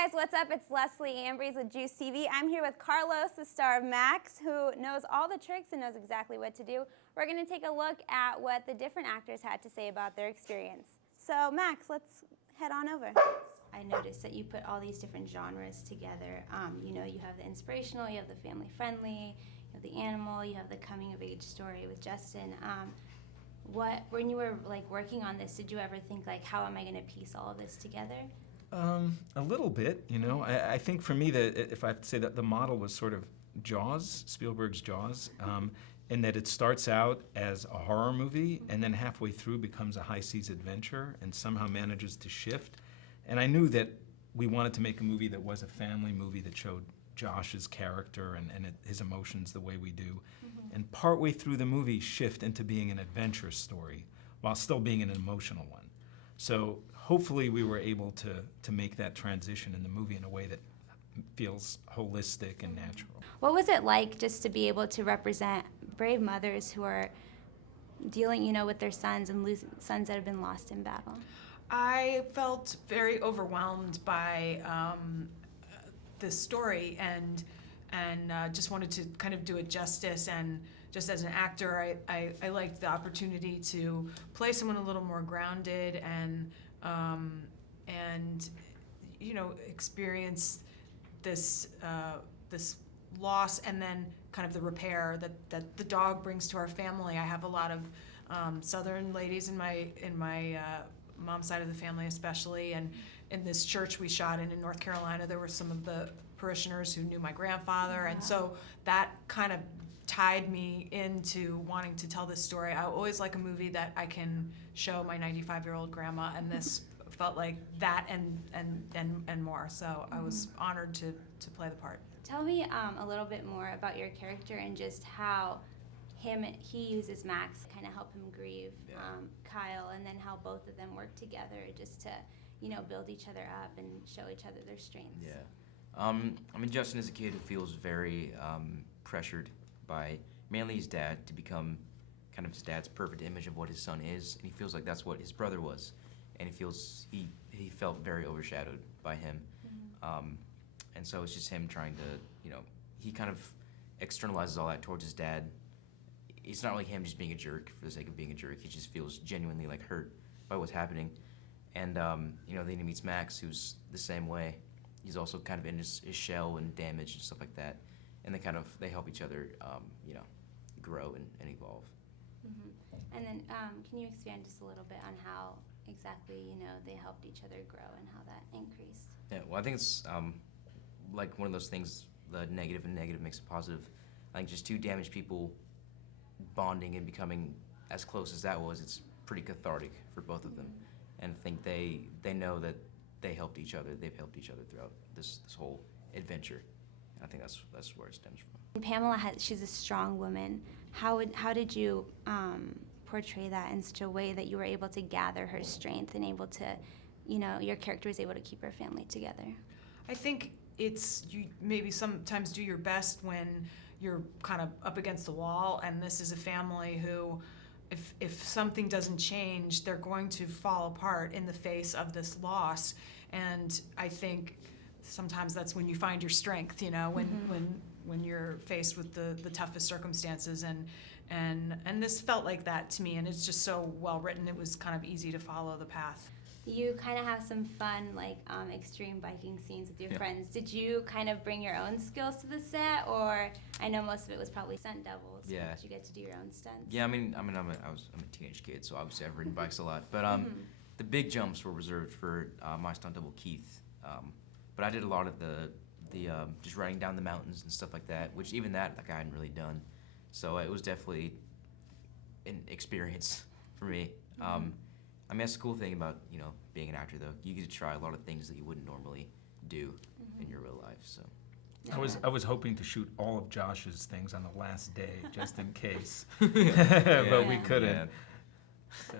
guys, what's up? It's Leslie Ambriz with JUCE TV. I'm here with Carlos, the star of Max, who knows all the tricks and knows exactly what to do. We're going to take a look at what the different actors had to say about their experience. So Max, let's head on over. I noticed that you put all these different genres together. You know, you have the inspirational, you have the family-friendly, you have the animal, you have the coming-of-age story with Justin. When you were working on this, did you ever think how am I going to piece all of this together? A little bit, you know. I think for me, that if I have to say that the model was sort of Jaws, Spielberg's Jaws, in that it starts out as a horror movie and then halfway through becomes a high seas adventure and somehow manages to shift. And I knew that we wanted to make a movie that was a family movie that showed Josh's character and his emotions the way we do. And partway through the movie shift into being an adventure story while still being an emotional one. So hopefully we were able to make that transition in the movie in a way that feels holistic and natural. What was it like just to be able to represent brave mothers who are dealing, you know, with their sons and sons that have been lost in battle? I felt very overwhelmed by this story and just wanted to kind of do it justice. And just as an actor, I liked the opportunity to play someone a little more grounded and you know, experience this this loss and then kind of the repair that the dog brings to our family. I have a lot of Southern ladies in my mom's side of the family, especially, and in this church we shot in North Carolina, there were some of the parishioners who knew my grandfather. And so that kind of tied me into wanting to tell this story. I always like a movie that I can show my 95-year-old grandma, and this felt like that and more. So I was honored to play the part. Tell me a little bit more about your character and just how he uses Max to kind of help him grieve Kyle, and then how both of them work together just to, you know, build each other up and show each other their strengths. Yeah. I mean, Justin is a kid who feels very pressured by mainly his dad to become kind of his dad's perfect image of what his son is, and he feels like that's what his brother was, and he felt very overshadowed by him. And so it's just him trying to, you know, he kind of externalizes all that towards his dad. It's not like him just being a jerk for the sake of being a jerk. He just feels genuinely hurt by what's happening. And you know, then he meets Max, who's the same way. He's also kind of in his shell and damaged and stuff like that. And they help each other, you know, grow and evolve. And then can you expand just a little bit on how exactly, you know, they helped each other grow and how that increased? Yeah, well, I think it's like one of those things, the negative and negative makes it positive. I think just two damaged people bonding and becoming as close as that was, it's pretty cathartic for both of them. And I think they know that they helped each other. They've helped each other throughout this whole adventure. And I think that's where it stems from. Pamela, she's a strong woman. How did you portray that in such a way that you were able to gather her strength and able to, you know, your character was able to keep her family together? I think you maybe sometimes do your best when you're kind of up against the wall, and this is a family who, if something doesn't change, they're going to fall apart in the face of this loss. And I think sometimes that's when you find your strength, you know, when you're faced with the toughest circumstances. And this felt like that to me, and it's just so well written, it was kind of easy to follow the path. You kind of have some fun, extreme biking scenes with your friends. Did you kind of bring your own skills to the set, or I know most of it was probably stunt doubles? So did you get to do your own stunts? Yeah, I'm a teenage kid, so obviously I've ridden bikes a lot. But the big jumps were reserved for my stunt double Keith. But I did a lot of the just riding down the mountains and stuff like that, which even that I hadn't really done. So it was definitely an experience for me. I mean, that's the cool thing about, you know, being an actor, though. You get to try a lot of things that you wouldn't normally do in your real life. So I was hoping to shoot all of Josh's things on the last day, just in case, but we couldn't. So.